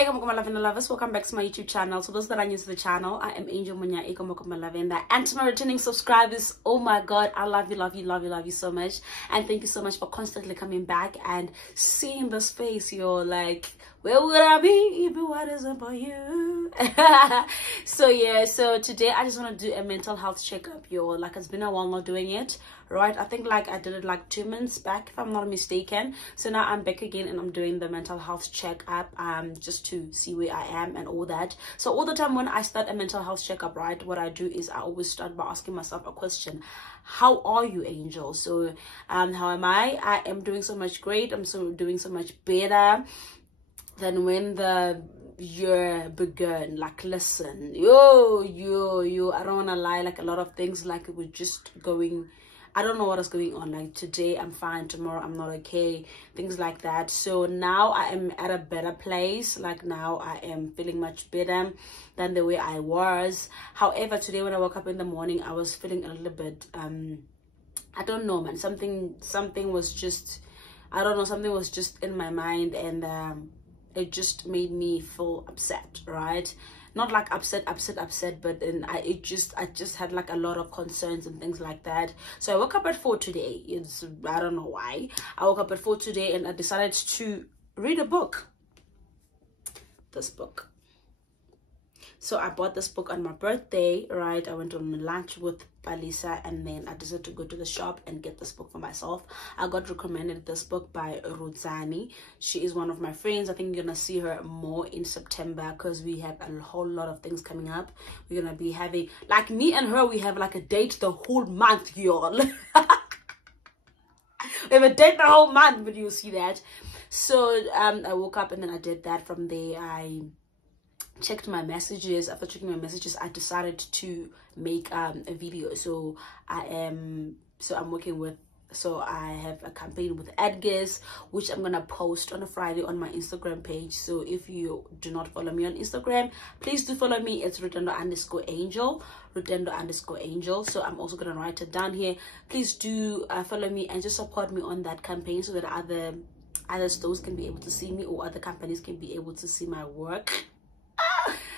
Hey, Lavender lovers, welcome back to my YouTube channel. So those that are new to the channel, I am Angel Munya Lavender, and to my returning subscribers, oh my god, I love you so much, and thank you so much for constantly coming back and seeing the space. You're like, where would I be if it wasn't for you? So yeah, so today I just want to do a mental health checkup. Like, it's been a while not doing it, right? I think like I did it like 2 months back if I'm not mistaken. So now I'm back again and I'm doing the mental health checkup, just to see where I am and all that. So all the time when I start a mental health checkup, right, what I do is I always start by asking myself a question: how are you, Angel? So how am I am doing so much great. I'm doing so much better than when the year began. Like, listen, yo, I don't want to lie, like a lot of things, like it was just going, I don't know what is going on. Like, today I'm fine, tomorrow I'm not okay, things like that. So now I am at a better place. Like, now I am feeling much better than the way I was. However, today when I woke up in the morning, I was feeling a little bit I don't know, man, something was just, I don't know, something was just in my mind, and it just made me feel upset, right? Not like upset, but then I just had like a lot of concerns and things like that. So I woke up at 4 today. I don't know why. I woke up at 4 today and I decided to read a book. This book. So I bought this book on my birthday, right? I went on lunch with Palisa, and then I decided to go to the shop and get this book for myself. I got recommended this book by Rudzani. She is one of my friends. I think you're gonna see her more in September because we have a whole lot of things coming up. We're gonna be having, like, me and her, we have like a date the whole month, y'all. We have a date the whole month, but you'll see that. So I woke up and then I did that. From there, I checked my messages. After checking my messages, I decided to make a video. So I'm working with, so I have a campaign with Edgar's, which I'm gonna post on a Friday on my Instagram page. So if you do not follow me on Instagram, please do follow me. It's Rutendo_Angel, Rutendo_Angel. So I'm also gonna write it down here. Please do follow me and just support me on that campaign so that other stores can be able to see me, or other companies can be able to see my work.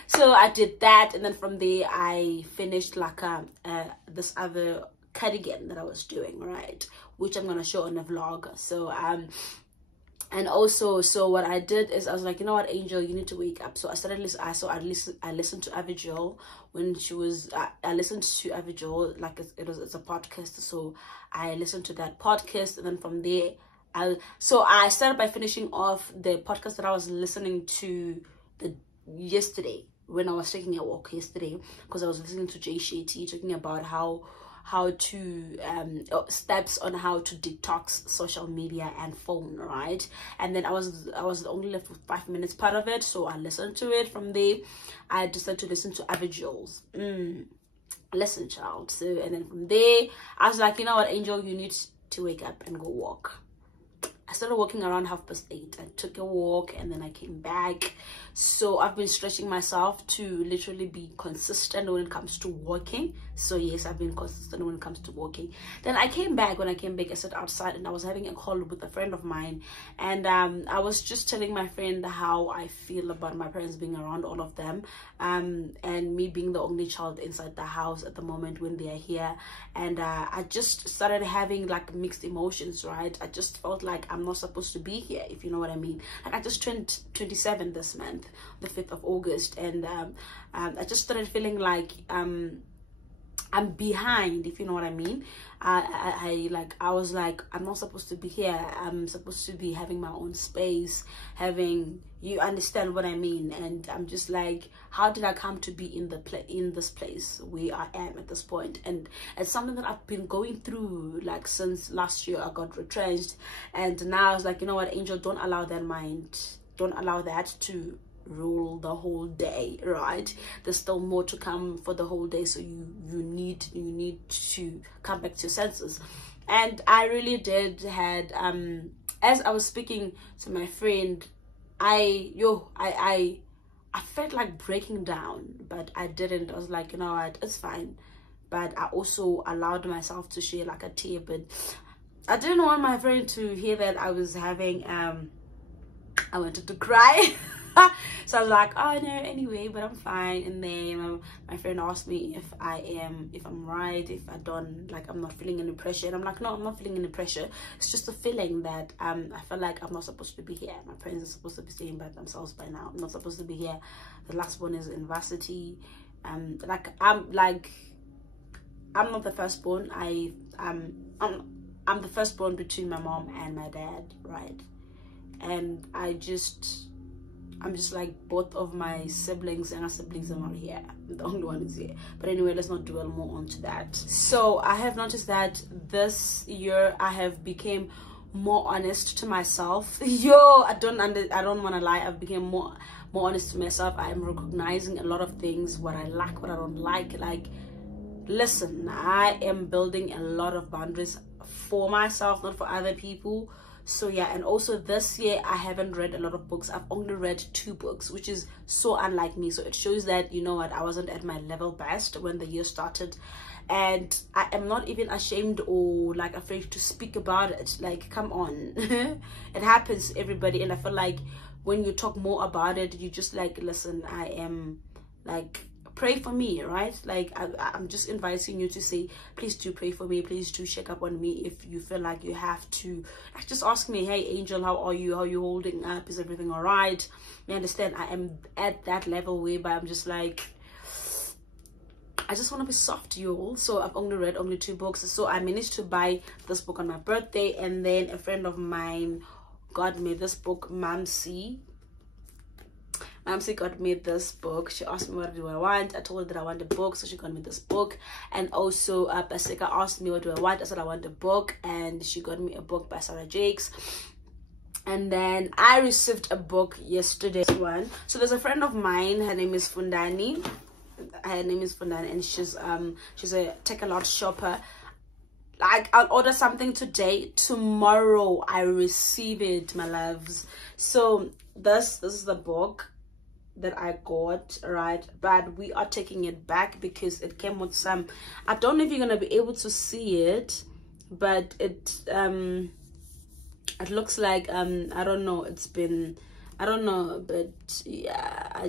So I did that, and then from there I finished like this other cardigan that I was doing, right, which I'm gonna show on a vlog. So and also, so what I did is I was like, you know what, Angel, you need to wake up. So I started listening. I listened to Abigail when she was I listened to Abigail, like it's a podcast. So I listened to that podcast, and then from there I started by finishing off the podcast that I was listening to yesterday when I was taking a walk yesterday, because I was listening to Jay Shetty talking about how to steps on how to detox social media and phone, right? And then I was only left with 5 minutes part of it, so I listened to it. From there I decided to listen to Abigail's listen, child. So, and then from there I was like, you know what, Angel, you need to wake up and go walk. I started walking around 8:30. I took a walk and then I came back. So I've been stretching myself to literally be consistent when it comes to walking. So yes, I've been consistent when it comes to walking. Then I came back. When I came back, I sat outside and I was having a call with a friend of mine. And I was just telling my friend how I feel about my parents being around, all of them. And me being the only child inside the house at the moment when they are here. And I just started having like mixed emotions, right? I just felt like I'm not supposed to be here, if you know what I mean. Like, I just turned 27 this month, the 5th of August, and I just started feeling like I'm behind, if you know what I mean. I was like, I'm not supposed to be here. I'm supposed to be having my own space, you understand what I mean? And I'm just like, how did I come to be in this place where I am at this point? And it's something that I've been going through like since last year. I got retrenched, and now I was like, you know what, Angel, don't allow that to rule the whole day, right? There's still more to come for the whole day, so you need to come back to your senses. And I really had as I was speaking to my friend, I felt like breaking down, but I didn't. I was like, you know what, it's fine. But I also allowed myself to share like a tear, but I didn't want my friend to hear that I was having I wanted to cry. So I was like, oh no, anyway, but I'm fine. And then my friend asked me if I'm right, if I don't, like, I'm not feeling any pressure. And I'm like, no, I'm not feeling any pressure. It's just a feeling that I feel like I'm not supposed to be here. My parents are supposed to be staying by themselves by now. I'm not supposed to be here. The last one is in varsity. I'm not the firstborn. I'm the firstborn between my mom and my dad, right? And I'm just like, both of my siblings and our siblings are not here. I'm the only one who's here. But anyway, let's not dwell more onto that. So I have noticed that this year I have become more honest to myself. I don't want to lie. I've become more honest to myself. I'm recognizing a lot of things, what I like, what I don't like. Like, listen, I am building a lot of boundaries for myself, not for other people. So yeah, and also this year I haven't read a lot of books. I've only read 2 books, which is so unlike me. So it shows that, you know what, I wasn't at my level best when the year started. And I am not even ashamed or like afraid to speak about it. Like, come on. It happens to everybody. And I feel like when you talk more about it, you just like, listen, I am like, pray for me, right? Like, I'm just inviting you to say, please do pray for me, please do check up on me if you feel like you have to. Like, just ask me, hey Angel, how are you holding up, is everything all right? You understand, I am at that level whereby I'm just like, I just want to be soft, y'all. So I've only read 2 books. So I managed to buy this book on my birthday, and then a friend of mine got me this book. Mamsi got me this book. She asked me, what do I want? I told her that I want a book, so she got me this book. And also Pasika asked me, what do I want? I said I want a book, and she got me a book by Sarah Jakes. And then I received a book yesterday. So there's a friend of mine, her name is Fundani, and she's a Takealot shopper. Like, I'll order something today, tomorrow I receive it, my loves. So this is the book that I got, right? But we are taking it back because it came with some, I don't know if you're gonna be able to see it, but it looks like I don't know, it's been, I don't know, but yeah, I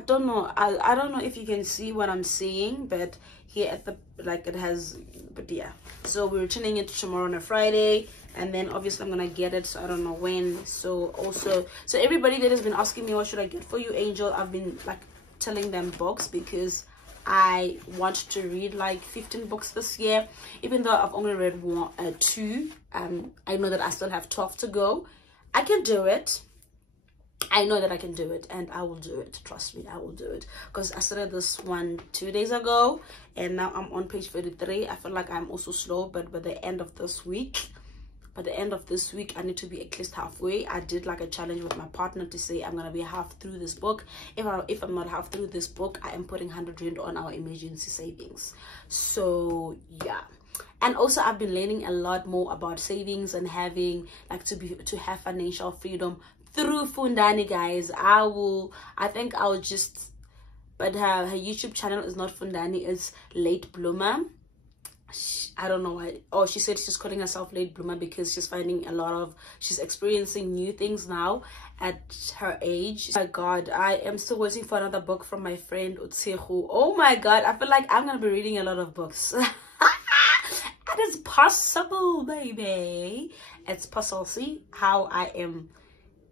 don't know. I don't know if you can see what I'm seeing, but here at the, like, it has, but yeah. So we're returning it tomorrow on a Friday, and then obviously I'm gonna get it, so I don't know when. So also, so everybody that has been asking me what should I get for you, Angel, I've been like telling them books because I want to read like 15 books this year. Even though I've only read 2, I know that I still have 12 to go. I can do it. I know that I can do it, and I will do it. Trust me, I will do it, because I started this one 2 days ago, and now I'm on page 33. I feel like I'm also slow, but by the end of this week, I need to be at least halfway. I did like a challenge with my partner to say I'm gonna be half through this book. If I'm not half through this book, I am putting 100 Rand on our emergency savings. So yeah. And also I've been learning a lot more about savings and having like to have financial freedom through Fundani, guys. I think I'll just, but her YouTube channel is not Fundani, it's Late Bloomer. I don't know why. Oh, she said she's calling herself Late Bloomer because she's finding she's experiencing new things now at her age. Oh my god, I am still waiting for another book from my friend Utsehu. Oh my god, I feel like I'm gonna be reading a lot of books. It is possible, baby. It's possible. See how I am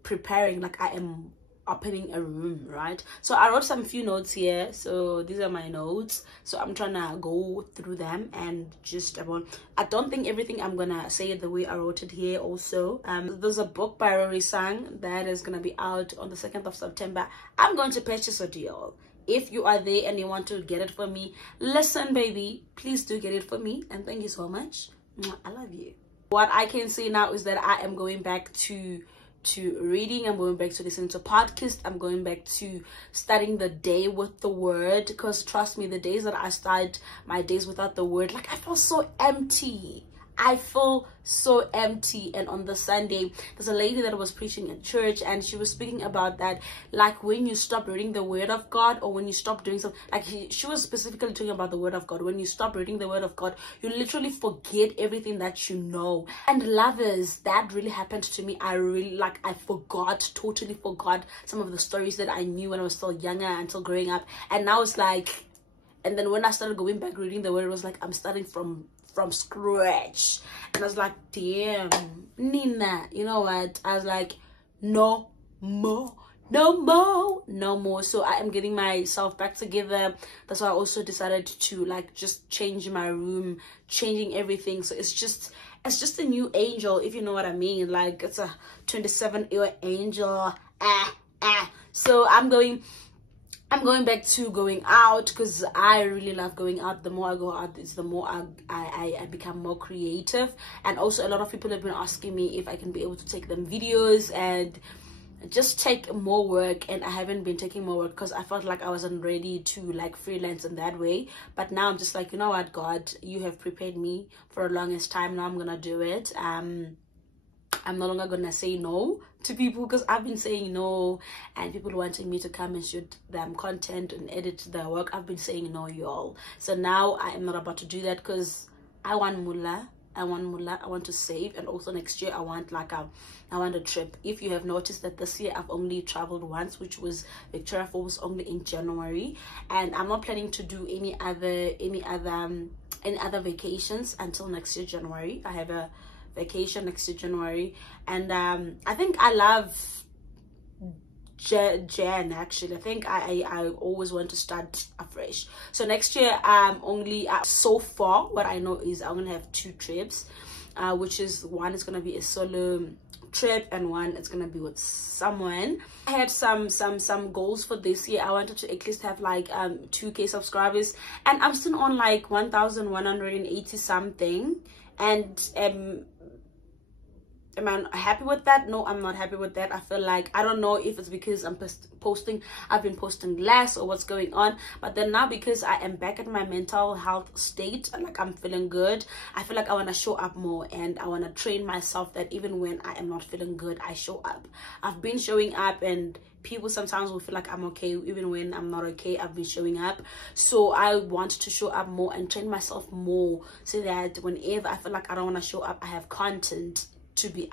preparing, like I am opening a room, right? So I wrote some few notes here, so these are my notes. So I'm trying to go through them and just I don't think everything I'm gonna say it the way I wrote it here. Also there's a book by Rory Sang that is gonna be out on the 2nd of September. I'm going to purchase a deal. If you are there and you want to get it for me, listen, baby, please do get it for me, and thank you so much. I love you. What I can say now is that I am going back to reading. I'm going back to listening to podcasts. I'm going back to starting the day with the word, because trust me, the days that I start my days without the word, like I feel so empty. I feel so empty. And on the Sunday, there's a lady that was preaching at church, and she was speaking about that, like when you stop reading the word of God, or when you stop doing something, like she was specifically talking about the word of God. When you stop reading the word of God, you literally forget everything that you know. And lovers, that really happened to me. I totally forgot some of the stories that I knew when I was still younger, until growing up. And now it's like, and then when I started going back reading the word, it was like I'm starting from scratch. And I was like, damn, Nina, you know what? I was like, no more. So I am getting myself back together. That's why I also decided to like just change my room, changing everything. So it's just a new angel, if you know what I mean. Like, it's a 27-year angel. So I'm going back to going out, because I really love going out. The more I go out, it's the more I become more creative. And also, a lot of people have been asking me if I can be able to take them videos and just take more work. And I haven't been taking more work because I felt like I wasn't ready to like freelance in that way. But now I'm just like, you know what, God, you have prepared me for the longest time. Now I'm gonna do it. I'm no longer gonna say no to people, because I've been saying no, and people wanting me to come and shoot them content and edit their work. I've been saying no, y'all. So now I am not about to do that, because I want mullah. I want to save. And also next year I want a trip. If you have noticed that this year I've only traveled once, which was Victoria Falls, only in January, and I'm not planning to do any other vacations until next year January. I have a vacation next year January, and I think I love Jan actually. I think I always want to start afresh. So next year only so far what I know is I'm gonna have 2 trips, which is one is gonna be a solo trip, and one it's gonna be with someone. I had some goals for this year. I wanted to at least have like 2K subscribers, and I'm still on like 1,180 something. And am I happy with that? No, I'm not happy with that. I feel like, I don't know if it's because I've been posting less or what's going on, but then now, because I am back at my mental health state, like I'm feeling good, I feel like I want to show up more, and I want to train myself that even when I am not feeling good, I show up. I've been showing up, and people sometimes will feel like I'm okay even when I'm not okay. I've been showing up, so I want to show up more and train myself more, so that whenever I feel like I don't want to show up, I have content to be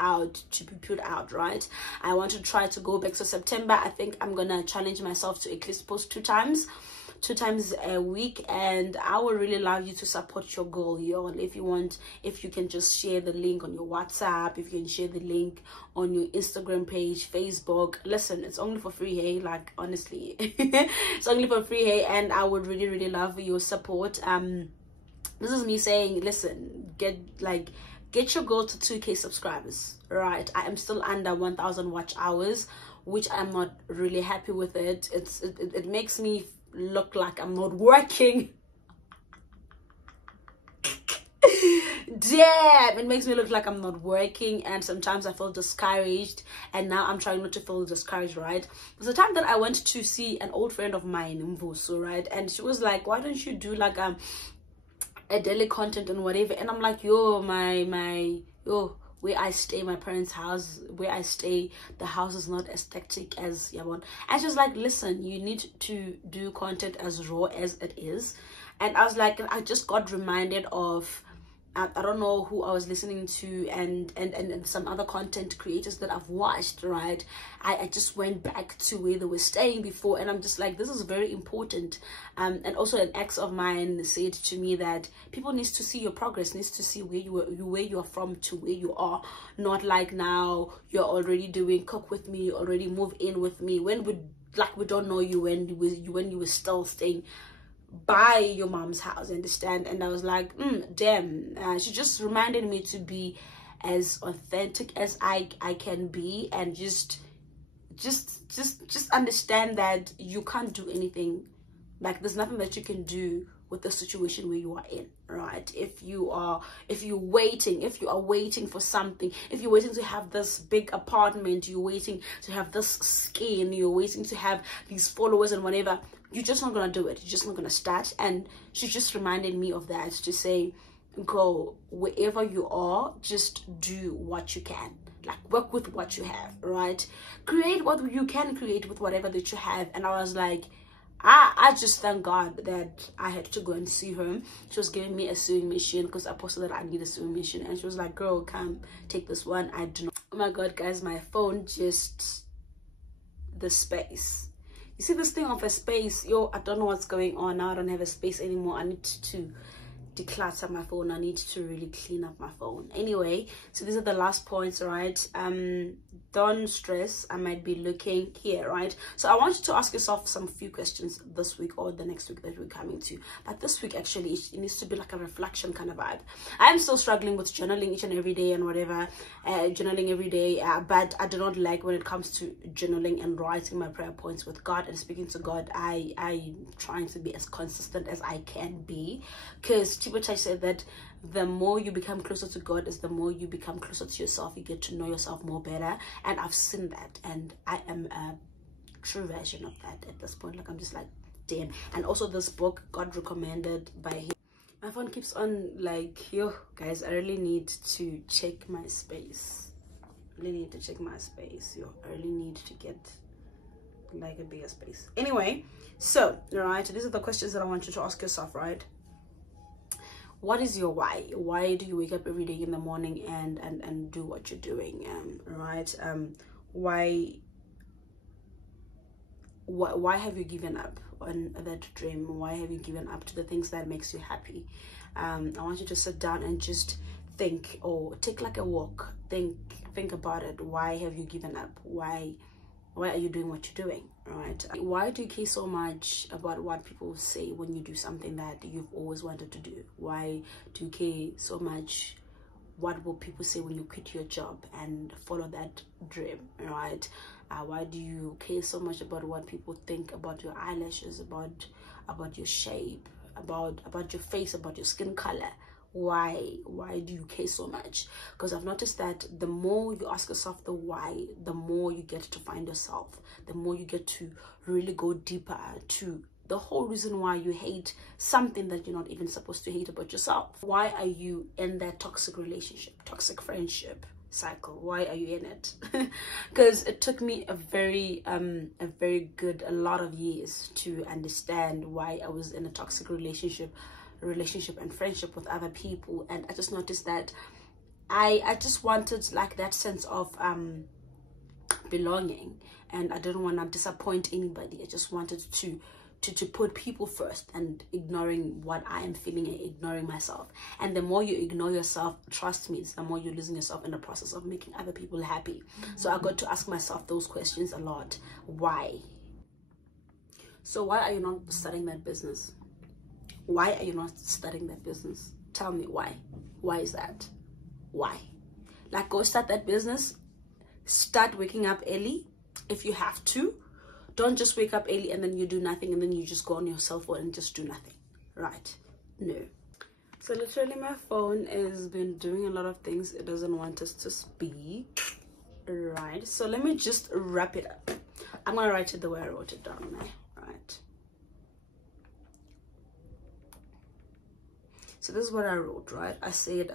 put out, right? I want to try to go back. So September, I think I'm gonna challenge myself to at least post 2 times a week, and I would really love you to support your goal, y'all. If you can just share the link on your WhatsApp, if you can share the link on your Instagram page, Facebook. Listen, it's only for free, hey, like honestly. It's only for free, hey, and I would really love your support. This is me saying, listen, get your goal to 2K subscribers, right? I am still under 1,000 watch hours, which I'm not really happy with it. It makes me look like I'm not working. Damn, it makes me look like I'm not working, and sometimes I feel discouraged, and now I'm trying not to feel discouraged, right? There's a time that I went to see an old friend of mine, Mvuso, right? And she was like, why don't you do like a daily content and whatever? And I'm like, where I stay, my parents' house, where I stay, the house is not as hectic as Yabon. And she was like, listen, you need to do content as raw as it is. And I was like, I just got reminded of I don't know who I was listening to, and some other content creators that I've watched, right? I just went back to where they were staying before, and I'm just like, this is very important. And also an ex of mine said to me that people need to see your progress, needs to see where you are from to where you are, not like now you're already doing cook with me, you already move in with me, when we don't know you when you were still staying by your mom's house, understand? And I was like, damn. She just reminded me to be as authentic as I can be, and just understand that you can't do anything. Like, there's nothing that you can do with the situation where you are in, right? If you are waiting for something, if you're waiting to have this big apartment, you're waiting to have this skin, you're waiting to have these followers and whatever, you're just not gonna do it. You're just not gonna start. And she just reminded me of that, to say, go wherever you are, just do what you can. Like, work with what you have, right? Create what you can create with whatever that you have. And I was like, I just thank God that I had to go and see her. She was giving me a sewing machine because I posted that I need a sewing machine, and she was like, girl, come take this one. I do not. Oh my God, guys, my phone just, the space. You see this thing of a space? Yo, I don't know what's going on now. I don't have a space anymore. I need to declutter my phone. I need to really clean up my phone. Anyway, so these are the last points, right? Don't stress. I might be looking here, right? So I want you to ask yourself some few questions this week or the next week that we're coming to. But this week, actually, it needs to be like a reflection kind of vibe. I'm still struggling with journaling each and every day and whatever, journaling every day, but I do not like when it comes to journaling and writing my prayer points with God and speaking to God. I'm trying to be as consistent as I can be, because Chibutai said that the more you become closer to God is the more you become closer to yourself. You get to know yourself more better, and I've seen that, and I am a true version of that at this point. Like, I'm just like, damn. And also this book got recommended by him. My phone keeps on like, yo guys, I really need to check my space. I really need to check my space. Yo, I really need to get like a bigger space. Anyway, so right, these are the questions that I want you to ask yourself, right? What is your why? Why do you wake up every day in the morning and do what you're doing? Right? Why have you given up on that dream? Why have you given up to the things that makes you happy? I want you to sit down and just think, or take like a walk. Think about it. Why have you given up? Why are you doing what you're doing? Right? Why do you care so much about what people say when you do something that you've always wanted to do? Why do you care so much what will people say when you quit your job and follow that dream? Right? Why do you care so much about what people think about your eyelashes, about your shape, about your face, about your skin color? Why do you care so much? Because I've noticed that the more you ask yourself the why, the more you get to find yourself, the more you get to really go deeper to the whole reason why you hate something that you're not even supposed to hate about yourself. Why are you in that toxic relationship, toxic friendship cycle? Why are you in it? Because it took me a lot of years to understand why I was in a toxic relationship and friendship with other people. And I just noticed that I just wanted like that sense of belonging, and I didn't want to disappoint anybody. I just wanted to put people first and ignoring what I am feeling and ignoring myself. And the more you ignore yourself, trust me, it's the more you're losing yourself in the process of making other people happy. So I got to ask myself those questions a lot. Why? So why are you not starting that business? Why are you not starting that business? Tell me why. Why is that? Why? Like, go start that business. Start waking up early if you have to. Don't just wake up early and then you do nothing and then you just go on your cell phone and just do nothing. Right? No. So literally my phone has been doing a lot of things. It doesn't want us to speak. Right? So let me just wrap it up. I'm going to write it the way I wrote it down. Right? So this is what I wrote, right? I said,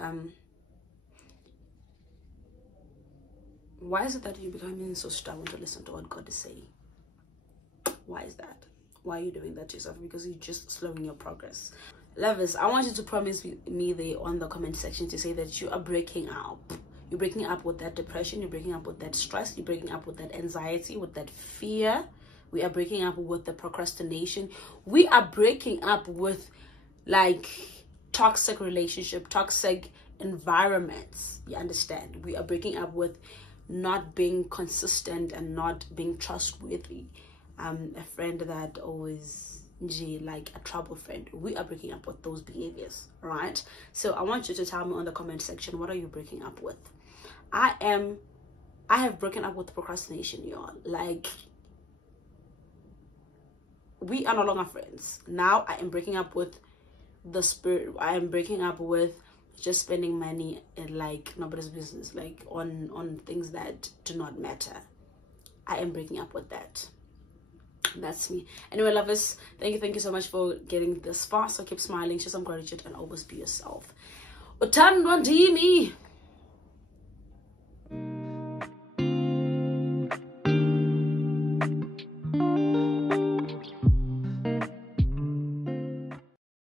why is it that you're becoming so stubborn to listen to what God is saying? Why is that? Why are you doing that to yourself? Because you're just slowing your progress. Lovers, I want you to promise me there on the comment section to say that you are breaking up. You're breaking up with that depression. You're breaking up with that stress. You're breaking up with that anxiety, with that fear. We are breaking up with the procrastination. We are breaking up with like toxic relationship, toxic environments. You understand? We are breaking up with not being consistent and not being trustworthy. A friend that always like a trouble friend. We are breaking up with those behaviors, right? So I want you to tell me on the comment section, what are you breaking up with? I have broken up with procrastination, y'all. Like, we are no longer friends. Now I am breaking up with the spirit. I am breaking up with just spending money in like nobody's business, like on things that do not matter. I am breaking up with that. That's me. Anyway, lovers, thank you so much for getting this far. So keep smiling, show some gratitude, and always be yourself. uthandwa ndimi.